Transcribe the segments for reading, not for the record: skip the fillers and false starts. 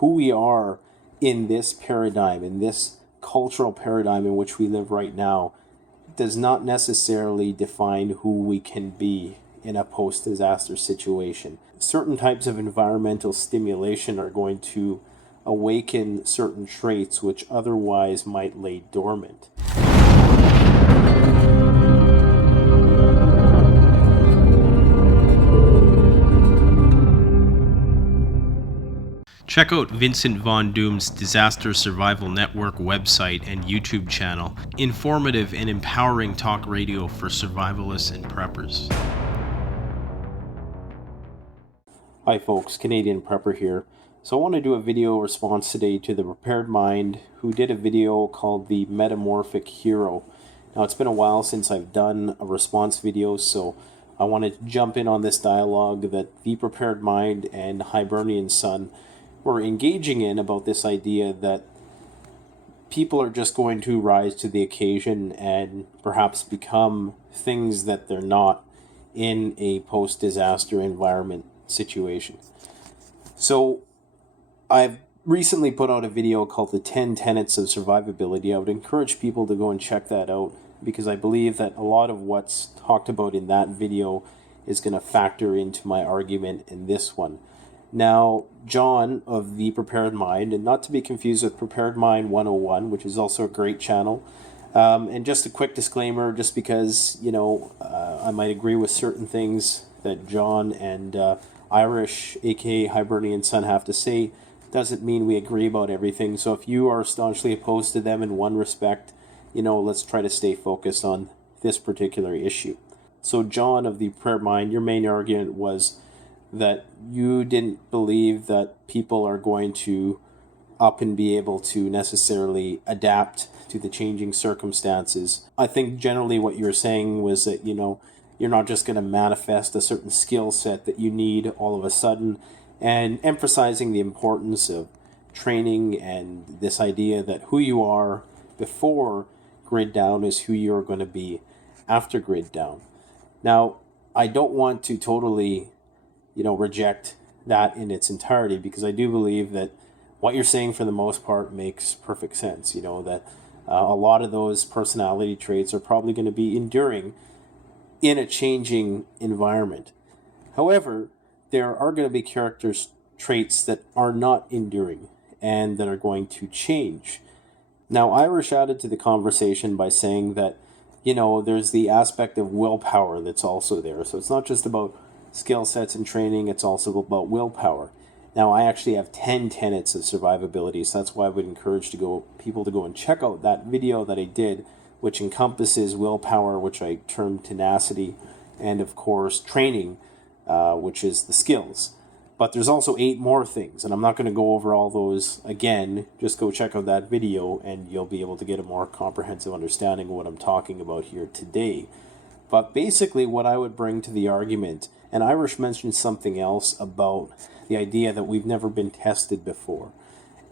who we are in this paradigm, in this cultural paradigm in which we live right now, does not necessarily define who we can be in a post-disaster situation. Certain types of environmental stimulation are going to awaken certain traits which otherwise might lay dormant. Check out Vincent Von Doom's Disaster Survival Network website and YouTube channel. Informative and empowering talk radio for survivalists and preppers. Hi folks, Canadian Prepper here. So I want to do a video response today to The Prepared Mind, who did a video called The Mesomorphic Hero. Now it's been a while since I've done a response video, so I want to jump in on this dialogue that The Prepared Mind and Hibernian Sons were engaging in about this idea that people are just going to rise to the occasion and perhaps become things that they're not in a post-disaster environment situation. So I've recently put out a video called The 10 Tenets of Survivability. I would encourage people to go and check that out because I believe that a lot of what's talked about in that video is going to factor into my argument in this one. Now, John of The Prepared Mind, and not to be confused with Prepared Mind 101, which is also a great channel. And just a quick disclaimer, just because, I might agree with certain things that John and Irish, aka Hibernian Son, have to say, doesn't mean we agree about everything. So if you are staunchly opposed to them in one respect, let's try to stay focused on this particular issue. So John of The Prepared Mind, your main argument was that you didn't believe that people are going to up and be able to necessarily adapt to the changing circumstances. I think generally what you were saying was that, you're not just going to manifest a certain skill set that you need all of a sudden, and emphasizing the importance of training and this idea that who you are before grid down is who you're going to be after grid down. Now, I don't want to totally reject that in its entirety, because I do believe that what you're saying for the most part makes perfect sense. That a lot of those personality traits are probably going to be enduring in a changing environment. However, there are going to be traits that are not enduring and that are going to change. Now, Irish added to the conversation by saying that, there's the aspect of willpower that's also there. So it's not just about skill sets and training, it's also about willpower. Now, I actually have 10 tenets of survivability, so that's why I would encourage people to go and check out that video that I did, which encompasses willpower, which I termed tenacity, and of course training, which is the skills. But there's also 8 more things, and I'm not going to go over all those again. Just go check out that video and you'll be able to get a more comprehensive understanding of what I'm talking about here today. But basically what I would bring to the argument, and Irish mentioned something else about the idea that we've never been tested before.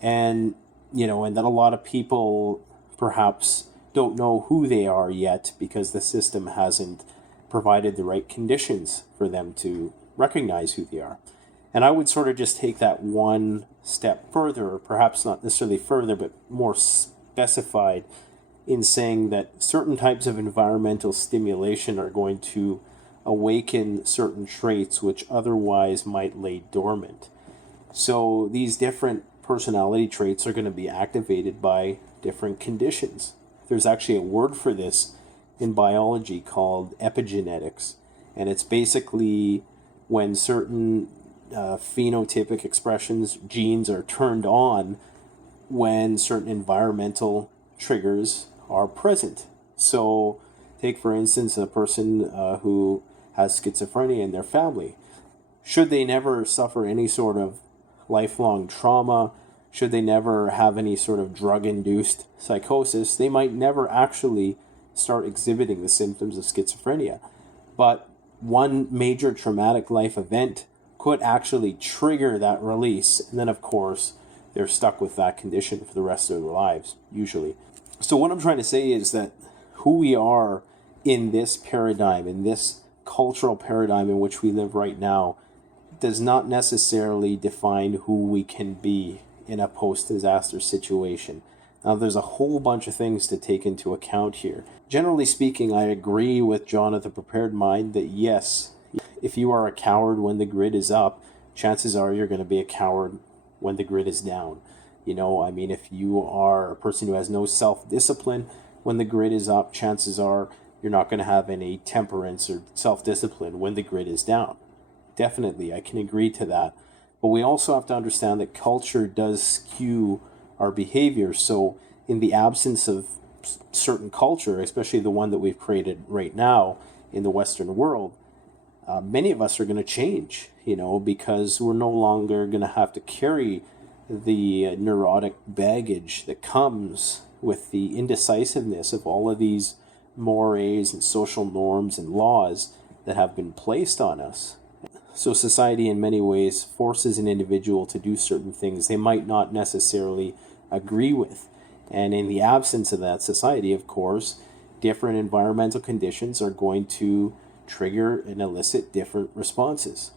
And, and that a lot of people perhaps don't know who they are yet because the system hasn't provided the right conditions for them to recognize who they are. And I would sort of just take that one step further, or perhaps not necessarily further, but more specified in saying that certain types of environmental stimulation are going to awaken certain traits which otherwise might lay dormant. So these different personality traits are going to be activated by different conditions. There's actually a word for this in biology called epigenetics, and it's basically when certain phenotypic expressions, genes, are turned on when certain environmental triggers are present. So take, for instance, a person who has schizophrenia in their family. Should they never suffer any sort of lifelong trauma, should they never have any sort of drug-induced psychosis, they might never actually start exhibiting the symptoms of schizophrenia. But one major traumatic life event could actually trigger that release, and then of course they're stuck with that condition for the rest of their lives, usually. So what I'm trying to say is that who we are in this paradigm, in this cultural paradigm in which we live right now, does not necessarily define who we can be in a post-disaster situation. Now, there's a whole bunch of things to take into account here. Generally speaking, I agree with John of the Prepared Mind that yes, if you are a coward when the grid is up, chances are you're going to be a coward when the grid is down. If you are a person who has no self-discipline when the grid is up, chances are you're not going to have any temperance or self-discipline when the grid is down. Definitely, I can agree to that. But we also have to understand that culture does skew our behavior. So in the absence of certain culture, especially the one that we've created right now in the Western world, many of us are going to change, because we're no longer going to have to carry the neurotic baggage that comes with the indecisiveness of all of these mores and social norms and laws that have been placed on us. So society in many ways forces an individual to do certain things they might not necessarily agree with. And in the absence of that society, of course, different environmental conditions are going to trigger and elicit different responses.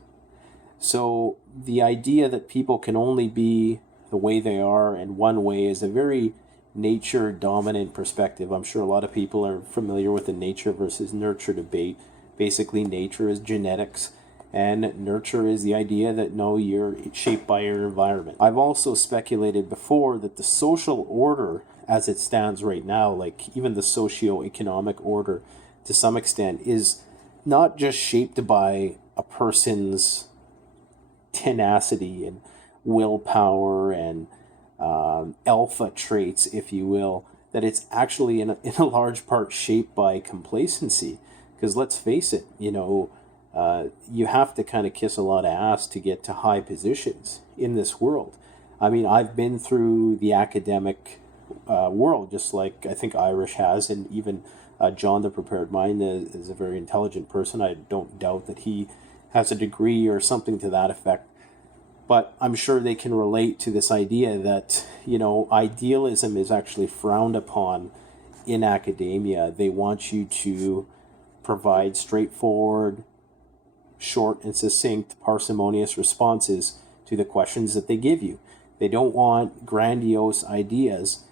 So the idea that people can only be the way they are and one way is a very nature-dominant perspective. I'm sure a lot of people are familiar with the nature versus nurture debate. Basically, nature is genetics, and nurture is the idea that no, you're shaped by your environment. I've also speculated before that the social order as it stands right now, like even the socio-economic order to some extent, is not just shaped by a person's tenacity and willpower and alpha traits, if you will, that it's actually in a large part shaped by complacency. Because let's face it, you have to kind of kiss a lot of ass to get to high positions in this world. I've been through the academic world, just like I think Irish has, and even John the Prepared Mind is a very intelligent person. I don't doubt that he has a degree or something to that effect. But I'm sure they can relate to this idea that, idealism is actually frowned upon in academia. They want you to provide straightforward, short and succinct, parsimonious responses to the questions that they give you. They don't want grandiose ideas.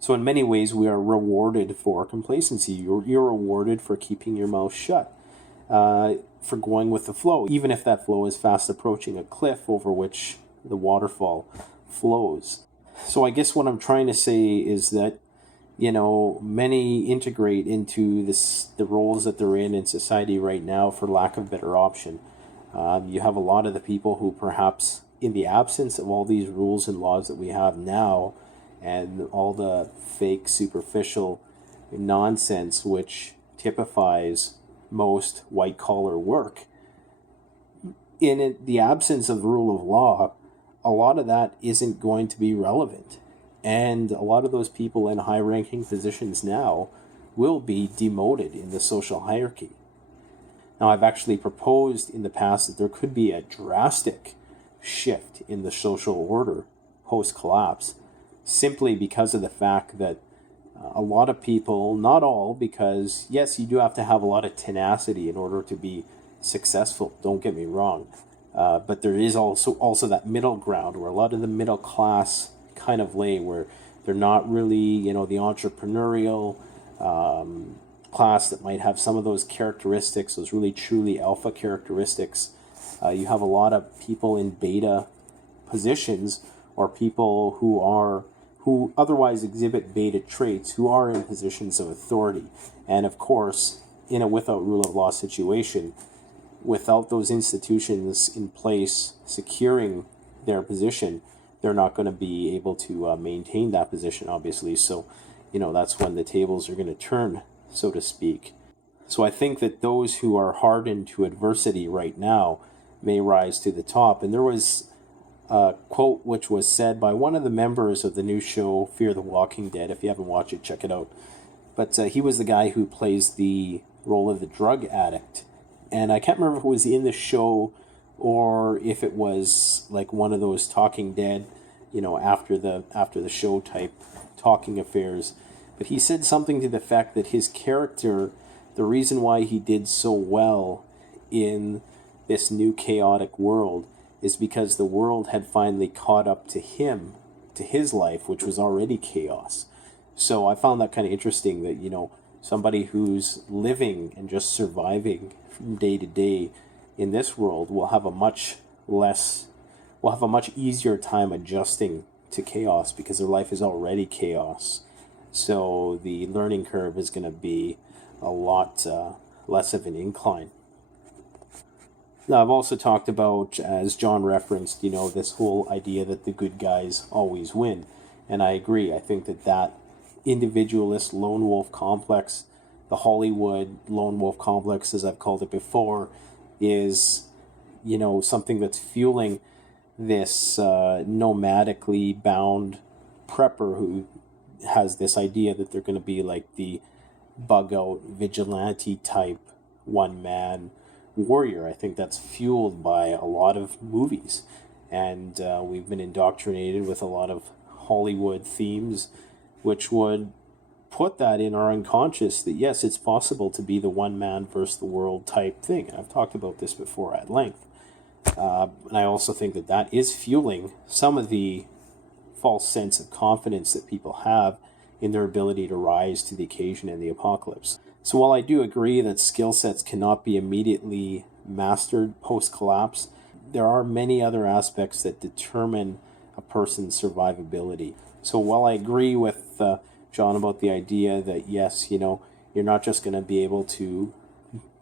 So in many ways, we are rewarded for complacency. You're rewarded for keeping your mouth shut, for going with the flow, even if that flow is fast approaching a cliff over which the waterfall flows. So I guess what I'm trying to say is that, many integrate into the roles that they're in society right now for lack of better option. You have a lot of the people who perhaps, in the absence of all these rules and laws that we have now, and all the fake, superficial nonsense which typifies most white-collar work, in the absence of rule of law, a lot of that isn't going to be relevant. And a lot of those people in high-ranking positions now will be demoted in the social hierarchy. Now, I've actually proposed in the past that there could be a drastic shift in the social order post-collapse, simply because of the fact that a lot of people, not all, because yes, you do have to have a lot of tenacity in order to be successful, don't get me wrong, but there is also that middle ground where a lot of the middle class kind of lay, where they're not really, the entrepreneurial class that might have some of those characteristics, those really truly alpha characteristics. You have a lot of people in beta positions, or people who otherwise exhibit beta traits, who are in positions of authority. And of course, in a without rule of law situation, without those institutions in place securing their position, they're not going to be able to maintain that position, obviously. So, that's when the tables are going to turn, so to speak. So I think that those who are hardened to adversity right now may rise to the top. And there was a quote which was said by one of the members of the new show, Fear the Walking Dead. If you haven't watched it, check it out. But he was the guy who plays the role of the drug addict. And I can't remember if it was in the show or if it was like one of those Talking Dead, after the show type talking affairs. But he said something to the fact that his character, the reason why he did so well in this new chaotic world, is because the world had finally caught up to him to his life, which was already chaos. So I found that kind of interesting that, somebody who's living and just surviving from day to day in this world will have a much easier time adjusting to chaos because their life is already chaos. So the learning curve is going to be a lot less of an incline. Now, I've also talked about, as John referenced, this whole idea that the good guys always win. And I agree. I think that individualist lone wolf complex, the Hollywood lone wolf complex, as I've called it before, is, something that's fueling this nomadically bound prepper who has this idea that they're going to be like the bug out vigilante type one-man warrior. I think that's fueled by a lot of movies, and we've been indoctrinated with a lot of Hollywood themes which would put that in our unconscious that yes, it's possible to be the one man versus the world type thing. And I've talked about this before at length. And I also think that is fueling some of the false sense of confidence that people have in their ability to rise to the occasion in the apocalypse. So while I do agree that skill sets cannot be immediately mastered post-collapse, there are many other aspects that determine a person's survivability. So while I agree with John about the idea that yes, you're not just going to be able to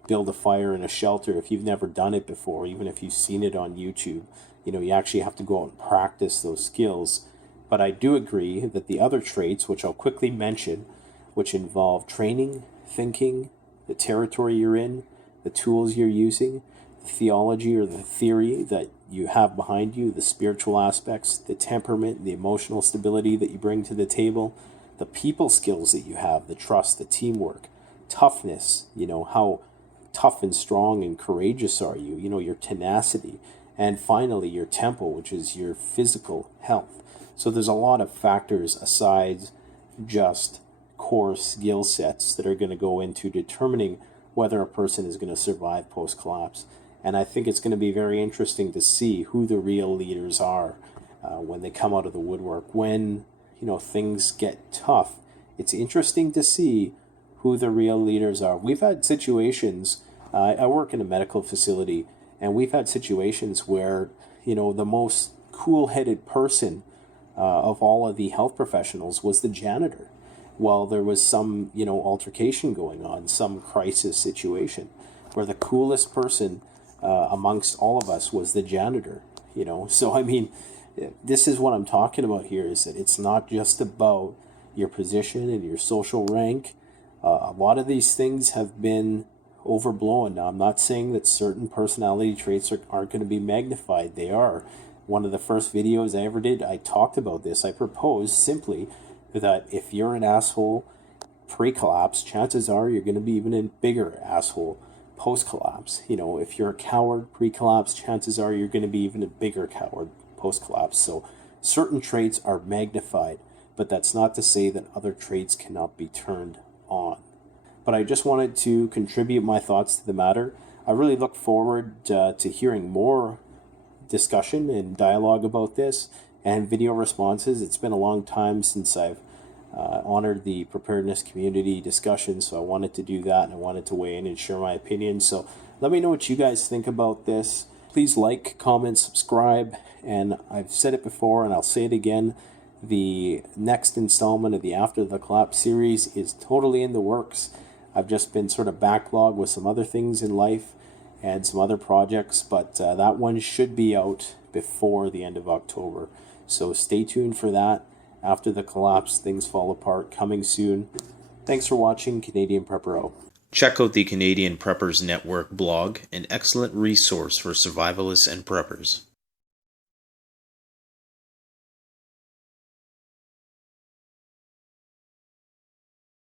build a fire in a shelter if you've never done it before, even if you've seen it on YouTube. You actually have to go out and practice those skills. But I do agree that the other traits, which I'll quickly mention, which involve training, thinking, the territory you're in, the tools you're using, the theology or the theory that you have behind you, the spiritual aspects, the temperament, the emotional stability that you bring to the table, the people skills that you have, the trust, the teamwork, toughness, how tough and strong and courageous are you, your tenacity, and finally your tempo, which is your physical health. So there's a lot of factors aside just core skill sets that are going to go into determining whether a person is going to survive post-collapse. And I think it's going to be very interesting to see who the real leaders are when they come out of the woodwork. When, things get tough, it's interesting to see who the real leaders are. We've had situations, I work in a medical facility, and we've had situations where, the most cool-headed person of all of the health professionals was the janitor. While there was some, altercation going on, some crisis situation, where the coolest person amongst all of us was the janitor, So, I mean, this is what I'm talking about here, is that it's not just about your position and your social rank. A lot of these things have been overblown. Now, I'm not saying that certain personality traits aren't going to be magnified. They are. One of the first videos I ever did, I talked about this. I proposed simply that if you're an asshole pre-collapse, chances are you're going to be even a bigger asshole post-collapse. If you're a coward pre-collapse, chances are you're going to be even a bigger coward post-collapse. So certain traits are magnified, but that's not to say that other traits cannot be turned on. But I just wanted to contribute my thoughts to the matter. I really look forward to hearing more discussion and dialogue about this and video responses. It's been a long time since I've honored the preparedness community discussion, so I wanted to do that, and I wanted to weigh in and share my opinion. So let me know what you guys think about this. Please like, comment, subscribe, and I've said it before and I'll say it again, the next installment of the After the Collapse series is totally in the works. I've just been sort of backlogged with some other things in life and some other projects, but that one should be out before the end of October. So stay tuned for that. After the Collapse, Things Fall Apart, coming soon. Thanks for watching Canadian Prepper. Check out the Canadian Preppers Network blog, an excellent resource for survivalists and preppers.